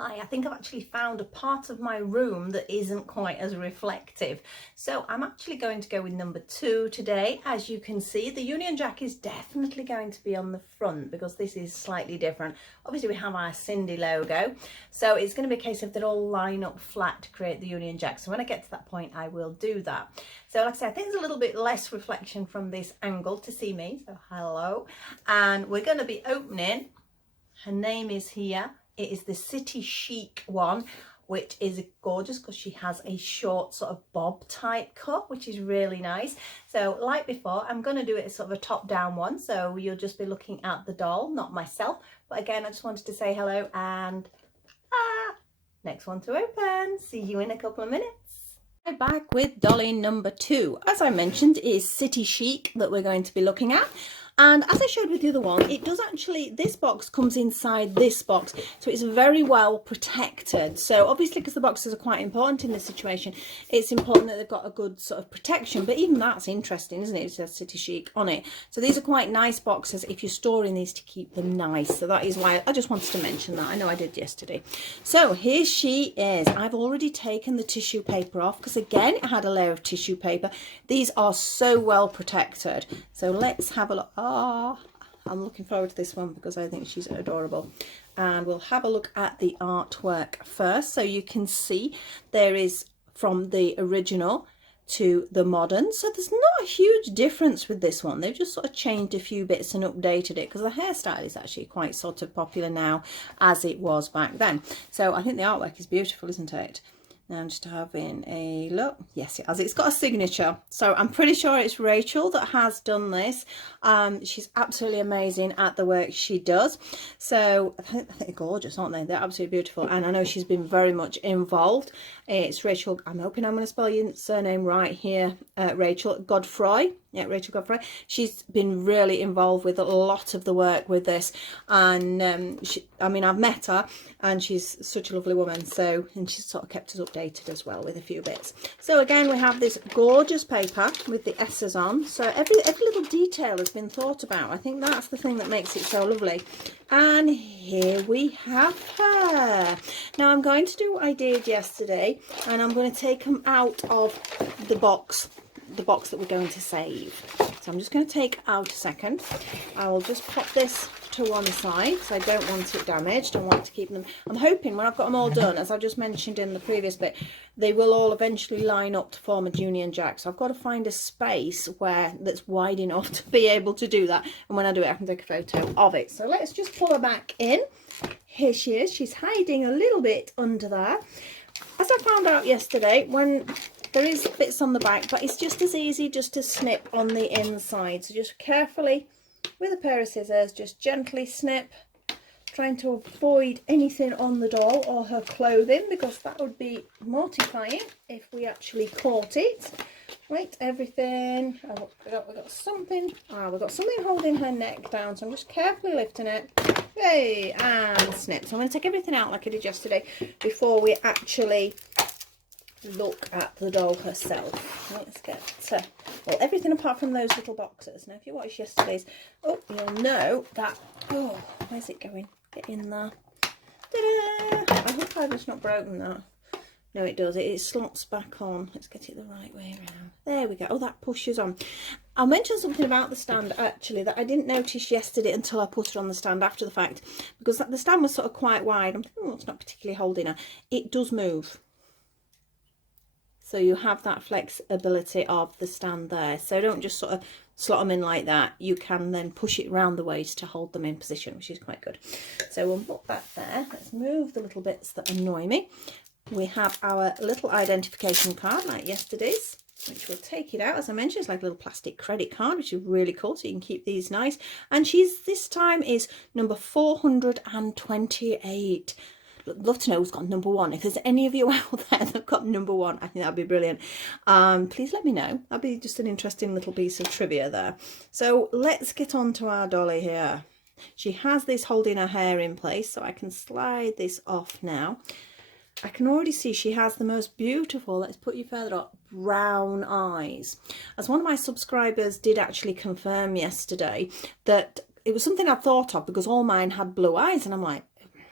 Hi, I think I've actually found a part of my room that isn't quite as reflective. So I'm actually going to go with number 2 today. As you can see, the Union Jack is definitely going to be on the front because this is slightly different. Obviously we have our Sindy logo. So it's going to be a case of they all line up flat to create the Union Jack. So when I get to that point, I will do that. So like I said, I think there's a little bit less reflection from this angle to see me. So hello. And we're going to be opening. Her name is here. It is the City Chic one, which is gorgeous because she has a short sort of bob type cut, which is really nice. So like before, I'm going to do it as sort of a top down one. So you'll just be looking at the doll, not myself. But again, I just wanted to say hello and next one to open. See you in a couple of minutes. Back with dolly number 2. As I mentioned, it is City Chic that we're going to be looking at. And as I showed with the other one, it does actually, this box comes inside this box, so it's very well protected. So obviously, because the boxes are quite important in this situation, it's important that they've got a good sort of protection. But even that's interesting, isn't it? It says City Chic on it. So these are quite nice boxes if you're storing these to keep them nice. So that is why I just wanted to mention that. I know I did yesterday. So here she is. I've already taken the tissue paper off because again, it had a layer of tissue paper. These are so well protected. So let's have a look. I'm looking forward to this one because I think she's adorable. And we'll have a look at the artwork first. So you can see there is from the original to the modern. So there's not a huge difference with this one. They've just sort of changed a few bits and updated it because the hairstyle is actually quite sort of popular now as it was back then. So I think the artwork is beautiful, isn't it? Now I'm just having a look. Yes, it has. It's got a signature. So I'm pretty sure it's Rachel that has done this. She's absolutely amazing at the work she does. So I think they're gorgeous, aren't they? They're absolutely beautiful. And I know she's been very much involved. It's Rachel. I'm hoping I'm going to spell your surname right here. Rachel Godfrey. Yeah, Rachel Godfrey. She's been really involved with a lot of the work with this. And I mean, I've met her and she's such a lovely woman. So, and she's sort of kept us updated as well with a few bits. So again, we have this gorgeous paper with the S's on. So every little detail has been thought about. I think that's the thing that makes it so lovely. And here we have her. Now I'm going to do what I did yesterday and I'm going to take them out of the box that we're going to save. So I'm just going to take out a second. I will just pop this to one side so I don't want it damaged. I want to keep them. I'm hoping when I've got them all done, as I've just mentioned in the previous bit, they will all eventually line up to form a Union Jack. So I've got to find a space where that's wide enough to be able to do that. And when I do it, I can take a photo of it. So let's just pull her back in. Here she is. She's hiding a little bit under there. As I found out yesterday, when there is bits on the back, but it's just as easy just to snip on the inside. So just carefully with a pair of scissors, just gently snip, trying to avoid anything on the doll or her clothing because that would be mortifying if we actually caught it. Right, everything. Oh, we've got something. We've got something holding her neck down, so I'm just carefully lifting it. Hey, and snip. So I'm going to take everything out like I did yesterday before we actually look at the doll herself. Let's get well, everything apart from those little boxes. Now if you watched yesterday's, you'll know that, where's it going? Get in there. Ta-da! I hope I've just not broken that. No, it does. It slots back on. Let's get it the right way around. There we go. Oh, that pushes on. I'll mention something about the stand actually that I didn't notice yesterday until I put it on the stand after the fact, because the stand was sort of quite wide. I'm thinking, it's not particularly holding her. It does move. So you have that flexibility of the stand there. So don't just sort of slot them in like that. You can then push it around the waist to hold them in position, which is quite good. So we'll put that there. Let's move the little bits that annoy me. We have our little identification card like yesterday's, which we'll take it out. As I mentioned, it's like a little plastic credit card, which is really cool. So you can keep these nice. And she's, this time is number 428. Love to know who's got number 1. If there's any of you out there that got number 1, I think that'd be brilliant. Please let me know. That'd be just an interesting little piece of trivia there. So let's get on to our dolly here. She has this holding her hair in place, so I can slide this off now. I can already see she has the most beautiful, let's put you further up, brown eyes. As one of my subscribers did actually confirm yesterday that it was something I thought of because all mine had blue eyes, and I'm like,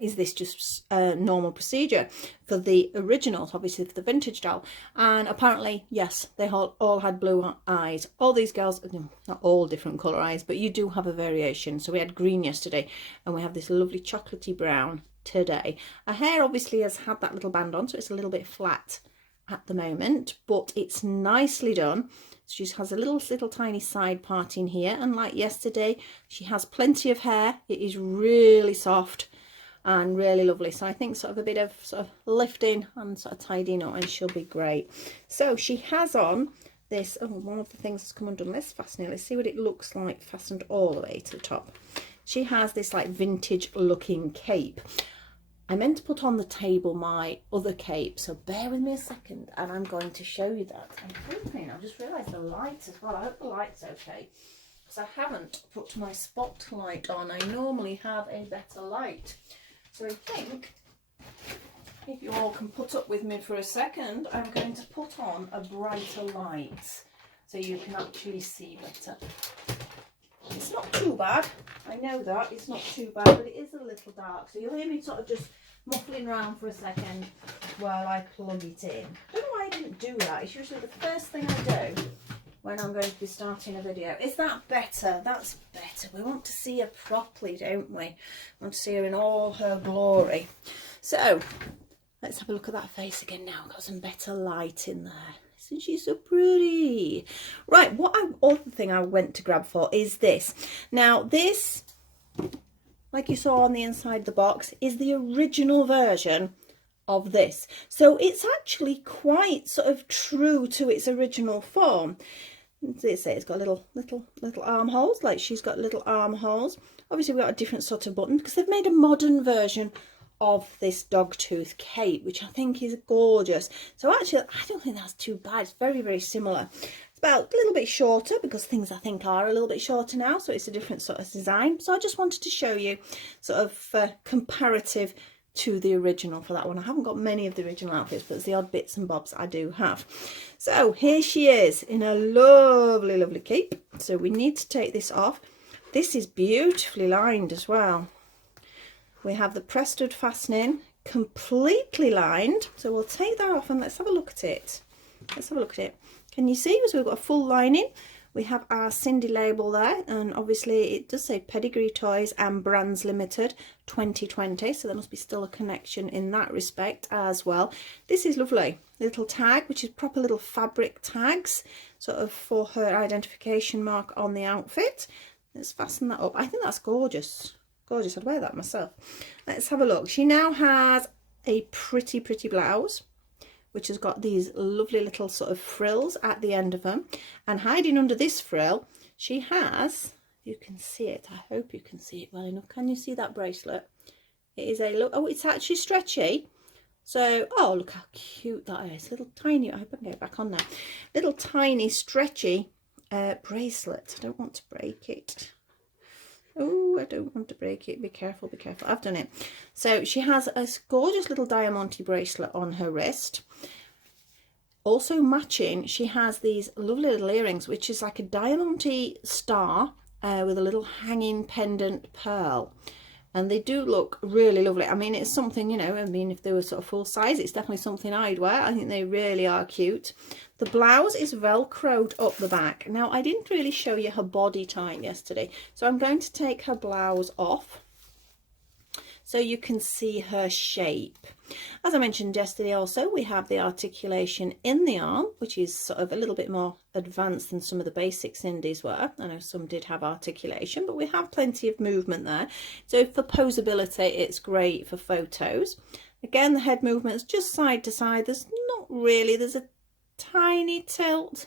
is this just a normal procedure for the originals, obviously for the vintage doll? And apparently, yes, they all had blue eyes. All these girls, not all different colour eyes, but you do have a variation. So we had green yesterday, and we have this lovely chocolatey brown today. Her hair obviously has had that little band on, so it's a little bit flat at the moment, but it's nicely done. She has a little tiny side part in here, and like yesterday, she has plenty of hair. It is really soft and really lovely. So I think sort of a bit of sort of lifting and sort of tidying up, and she'll be great. So she has on this, oh, one of the things that's come undone. Let's fasten it. Let's see what it looks like fastened all the way to the top. She has this like vintage looking cape. I meant to put on the table my other cape, so bear with me a second and I'm going to show you that. I'm hoping, I've just realised the light as well. I hope the light's okay, because I haven't put my spotlight on. I normally have a better light. So I think, if you all can put up with me for a second, I'm going to put on a brighter light so you can actually see better. It's not too bad, I know that, it's not too bad, but it is a little dark. So you'll hear me sort of just muffling around for a second while I plug it in. I don't know why I didn't do that. It's usually the first thing I do when I'm going to be starting a video. Is that better? That's better. We want to see her properly, don't we? We want to see her in all her glory. So let's have a look at that face again now. Got some better light in there. Isn't she so pretty? Right, other thing I went to grab for is this. Now this, like you saw on the inside of the box, is the original version of this. So it's actually quite sort of true to its original form. It's got little armholes, like she's got little armholes. Obviously we've got a different sort of button because they've made a modern version of this dogtooth cape, which I think is gorgeous. So actually I don't think that's too bad. It's very, very similar. It's about a little bit shorter because things I think are a little bit shorter now, so it's a different sort of design. So I just wanted to show you sort of comparative to the original for that one. I haven't got many of the original outfits, but it's the odd bits and bobs I do have. So here she is in a lovely, lovely cape. So we need to take this off. This is beautifully lined as well. We have the press stud fastening completely lined. So we'll take that off and let's have a look at it. Let's have a look at it. Can you see? So we've got a full lining. We have our Sindy label there, and obviously it does say Pedigree Toys and Brands Limited 2020. So there must be still a connection in that respect as well. This is lovely. Little tag, which is proper little fabric tags, sort of for her identification mark on the outfit. Let's fasten that up. I think that's gorgeous. Gorgeous, I'd wear that myself. Let's have a look. She now has a pretty blouse, which has got these lovely little sort of frills at the end of them, and hiding under this frill she has, you can see it, I hope you can see it well enough. Can you see that bracelet? It is a look, oh, it's actually stretchy. So, oh, look how cute that is. Little tiny, I hope I can get it back on now. Little tiny stretchy bracelet. I don't want to break it. Oh, I don't want to break it. Be careful, be careful. I've done it. So she has a gorgeous little diamante bracelet on her wrist. Also matching, she has these lovely little earrings, which is like a diamante star with a little hanging pendant pearl. And they do look really lovely. I mean, it's something, you know, I mean, if they were sort of full size, it's definitely something I'd wear. I think they really are cute. The blouse is velcroed up the back. Now, I didn't really show you her body type yesterday, so I'm going to take her blouse off so you can see her shape. As I mentioned yesterday also, we have the articulation in the arm, which is sort of a little bit more advanced than some of the basic Sindys were. I know some did have articulation, but we have plenty of movement there. So for posability, it's great for photos. Again, the head movement is just side to side. There's not really, there's a tiny tilt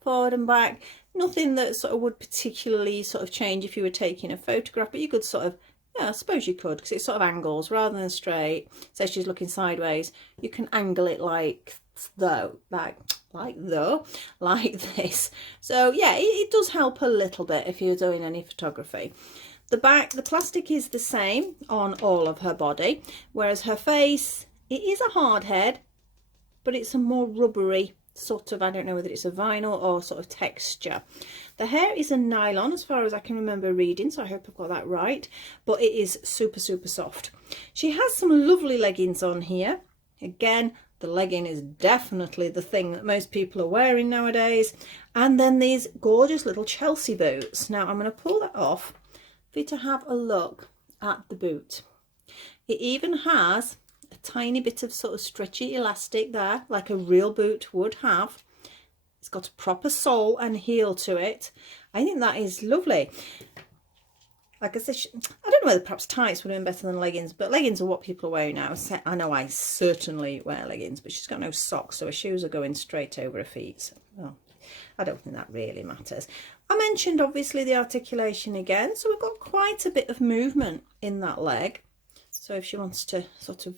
forward and back. Nothing that sort of would particularly sort of change if you were taking a photograph, but you could sort of, yeah, I suppose you could, because it sort of angles rather than straight. So she's looking sideways. You can angle it like this. So yeah, it does help a little bit if you're doing any photography. The back, the plastic is the same on all of her body, whereas her face, it is a hard head, but it's a more rubbery sort of, I don't know whether it's a vinyl or sort of texture. The hair is a nylon as far as I can remember reading, so I hope I've got that right, but it is super soft. She has some lovely leggings on here. Again, the legging is definitely the thing that most people are wearing nowadays. And then these gorgeous little Chelsea boots. Now I'm going to pull that off for you to have a look at the boot. It even has a tiny bit of sort of stretchy elastic there, like a real boot would have. It's got a proper sole and heel to it. I think that is lovely. Like I said, I don't know whether perhaps tights would have been better than leggings, but leggings are what people are wearing now. I know I certainly wear leggings, but she's got no socks, so her shoes are going straight over her feet. So, well, I don't think that really matters. I mentioned obviously the articulation again, so we've got quite a bit of movement in that leg. So if she wants to sort of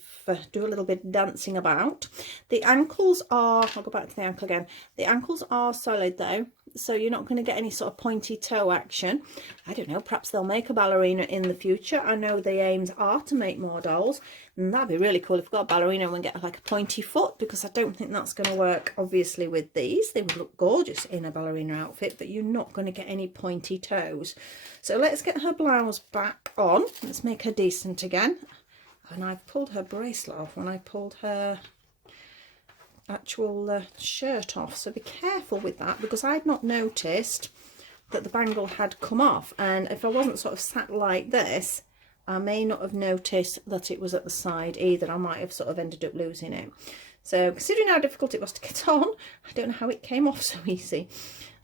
do a little bit of dancing about. The ankles are, I'll go back to the ankle again. The ankles are solid though, so you're not going to get any sort of pointy toe action. I don't know, perhaps they'll make a ballerina in the future. I know the aims are to make more dolls, and that'd be really cool if we've got a ballerina and we get like a pointy foot, because I don't think that's going to work obviously with these. They would look gorgeous in a ballerina outfit, but you're not going to get any pointy toes. So let's get her blouse back on. Let's make her decent again. And I've pulled her bracelet off when I pulled her actual shirt off, so be careful with that, because I'd not noticed that the bangle had come off, and if I wasn't sort of sat like this, I may not have noticed that it was at the side either. I might have sort of ended up losing it. So considering how difficult it was to get on, I don't know how it came off so easy.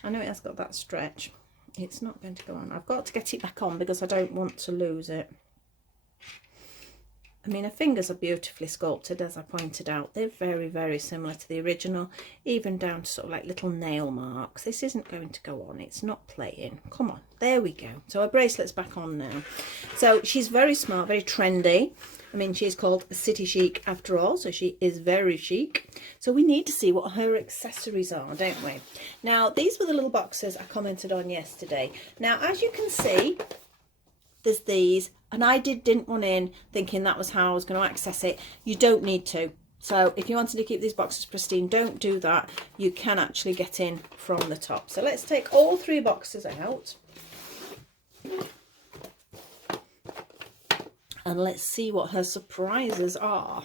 I know it has got that stretch. It's not going to go on. I've got to get it back on because I don't want to lose it. I mean, her fingers are beautifully sculpted, as I pointed out. They're very similar to the original, even down to sort of like little nail marks. This isn't going to go on. It's not playing. Come on. There we go. So her bracelet's back on now. So she's very smart, very trendy. I mean, she's called City Chic after all, so she is very chic. So we need to see what her accessories are, don't we? Now, these were the little boxes I commented on yesterday. Now, as you can see, there's these, and I didn't want in thinking that was how I was going to access it. You don't need to. So if you wanted to keep these boxes pristine, don't do that. You can actually get in from the top. So let's take all three boxes out. And let's see what her surprises are.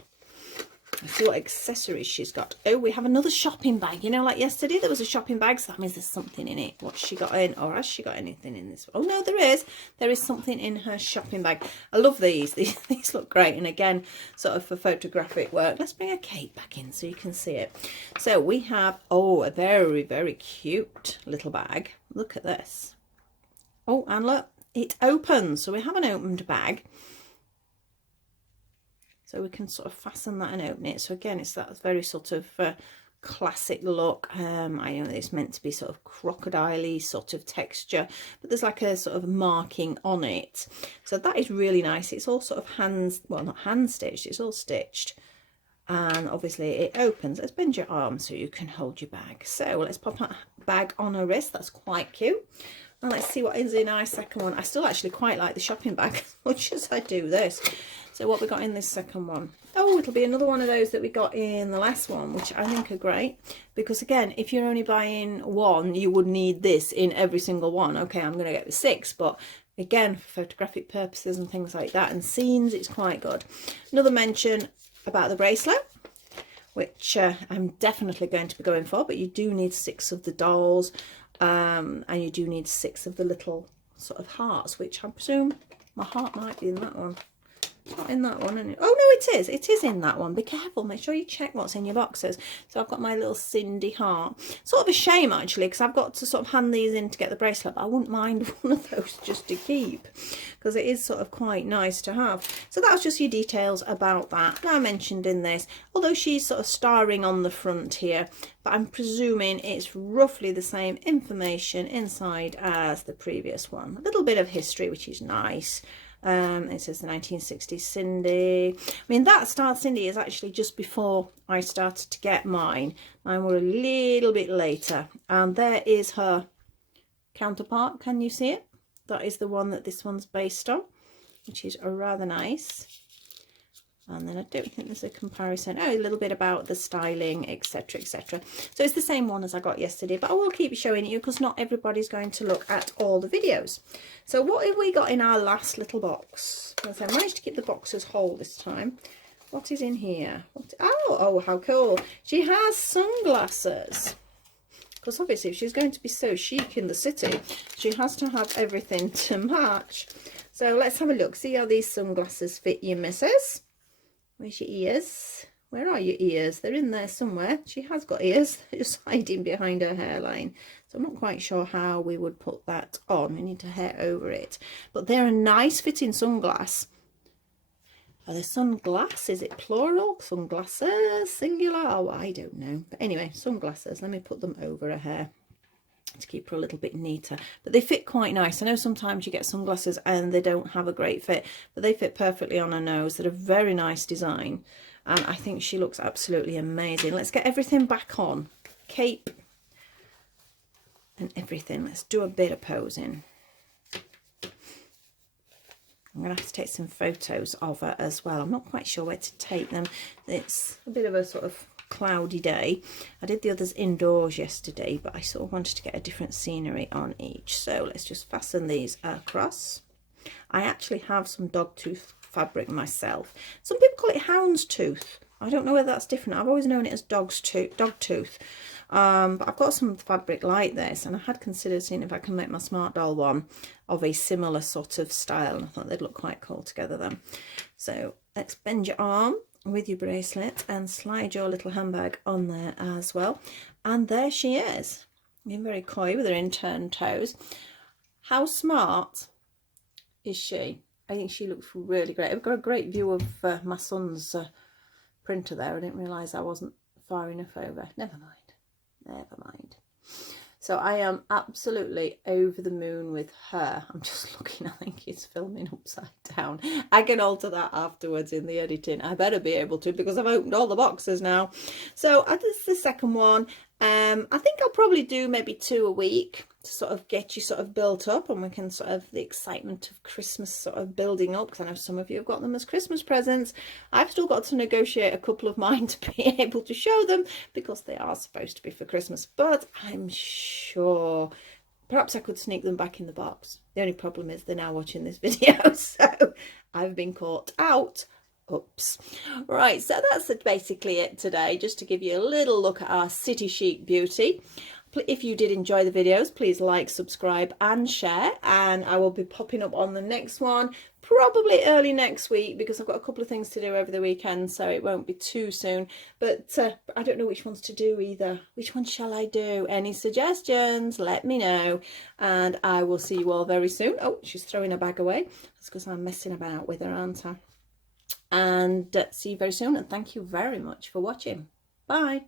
Let's see what accessories she's got. Oh, we have another shopping bag. You know, like yesterday there was a shopping bag, so that means there's something in it. What's she got in? Or has she got anything in this? Oh no, there is. There is something in her shopping bag. I love these. These look great. And again, sort of for photographic work. Let's bring a cake back in so you can see it. So we have, oh, a very cute little bag. Look at this. Oh, and look, it opens. So we have an opened bag. So we can sort of fasten that and open it. So again, it's that very sort of classic look. I know it's meant to be sort of crocodile-y sort of texture, but there's like a sort of marking on it. So that is really nice. It's all sort of well, not hand stitched, it's all stitched. And obviously it opens. Let's bend your arm so you can hold your bag. So let's pop that bag on her wrist. That's quite cute. And let's see what is in our second one. I still actually quite like the shopping bag as much as I do this. So what we got in this second one? Oh, it'll be another one of those that we got in the last one, which I think are great. Because again, if you're only buying one, you would need this in every single one. Okay, I'm going to get the 6, but again, for photographic purposes and things like that and scenes, it's quite good. Another mention about the bracelet, which I'm definitely going to be going for, but you do need 6 of the dolls, and you do need 6 of the little sort of hearts, which I presume my heart might be in that one. It's not in that one, is it? Oh no, it is in that one. Be careful, make sure you check what's in your boxes. So I've got my little Cindy heart. Sort of a shame actually, because I've got to sort of hand these in to get the bracelet, but I wouldn't mind one of those just to keep, because it is sort of quite nice to have. So that's just your details about that. Now I mentioned in this, although she's sort of starring on the front here, but I'm presuming it's roughly the same information inside as the previous one. A little bit of history, which is nice. It says the 1960s Cindy. I mean, that style Cindy is actually just before I started to get mine. Mine were a little bit later. And there is her counterpart. Can you see it? That is the one that this one's based on, which is rather nice. And then I don't think there's a comparison. Oh, a little bit about the styling, etc, etc. So it's the same one as I got yesterday, but I will keep showing you because not everybody's going to look at all the videos. So what have we got in our last little box? I managed to keep the boxes whole this time. What is in here? Oh, how cool. She has sunglasses. Because obviously if she's going to be so chic in the city, she has to have everything to match. So let's have a look. See how these sunglasses fit you, missus. Where's your ears? Where are your ears? They're in there somewhere. She has got ears. They're just hiding behind her hairline. So I'm not quite sure how we would put that on. We need to hair over it. But they're a nice fitting sunglass. Are they sunglasses? Is it plural? Sunglasses? Singular? Oh, I don't know. But anyway, sunglasses. Let me put them over her hair to keep her a little bit neater, but they fit quite nice. I know sometimes you get sunglasses and they don't have a great fit, but they fit perfectly on her nose. They're a very nice design and I think she looks absolutely amazing. Let's get everything back on, cape and everything. Let's do a bit of posing. I'm gonna have to take some photos of her as well. I'm not quite sure where to take them. It's a bit of a sort of cloudy day. I did the others indoors yesterday, but I sort of wanted to get a different scenery on each. So let's just fasten these across. I actually have some dog tooth fabric myself. Some people call it hound's tooth. I don't know whether that's different. I've always known it as dog tooth. But I've got some fabric like this, and I had considered seeing if I can make my smart doll one of a similar sort of style, and I thought they'd look quite cool together then. So let's bend your arm with your bracelet and slide your little handbag on there as well, and there she is, being very coy with her inturned toes. How smart is she? I think she looks really great. I've got a great view of my son's printer there. I didn't realise I wasn't far enough over. Never mind. So I am absolutely over the moon with her. I'm just looking, I think he's filming upside down. I can alter that afterwards in the editing. I better be able to, because I've opened all the boxes now. So this is the second one. I think I'll probably do maybe 2 a week to sort of get you sort of built up, and we can sort of, the excitement of Christmas sort of building up, because I know some of you have got them as Christmas presents. I've still got to negotiate a couple of mine to be able to show them, because they are supposed to be for Christmas, but I'm sure perhaps I could sneak them back in the box. The only problem is they're now watching this video, so I've been caught out. Oops. Right, so that's basically it today, just to give you a little look at our City Chic beauty. If you did enjoy the videos, please like, subscribe and share, and I will be popping up on the next one probably early next week, because I've got a couple of things to do over the weekend, so it won't be too soon. But I don't know which ones to do either. Which one shall I do? Any suggestions? Let me know, and I will see you all very soon. Oh, she's throwing her bag away. That's because I'm messing about with her, aren't I? And see you very soon, and thank you very much for watching. Bye.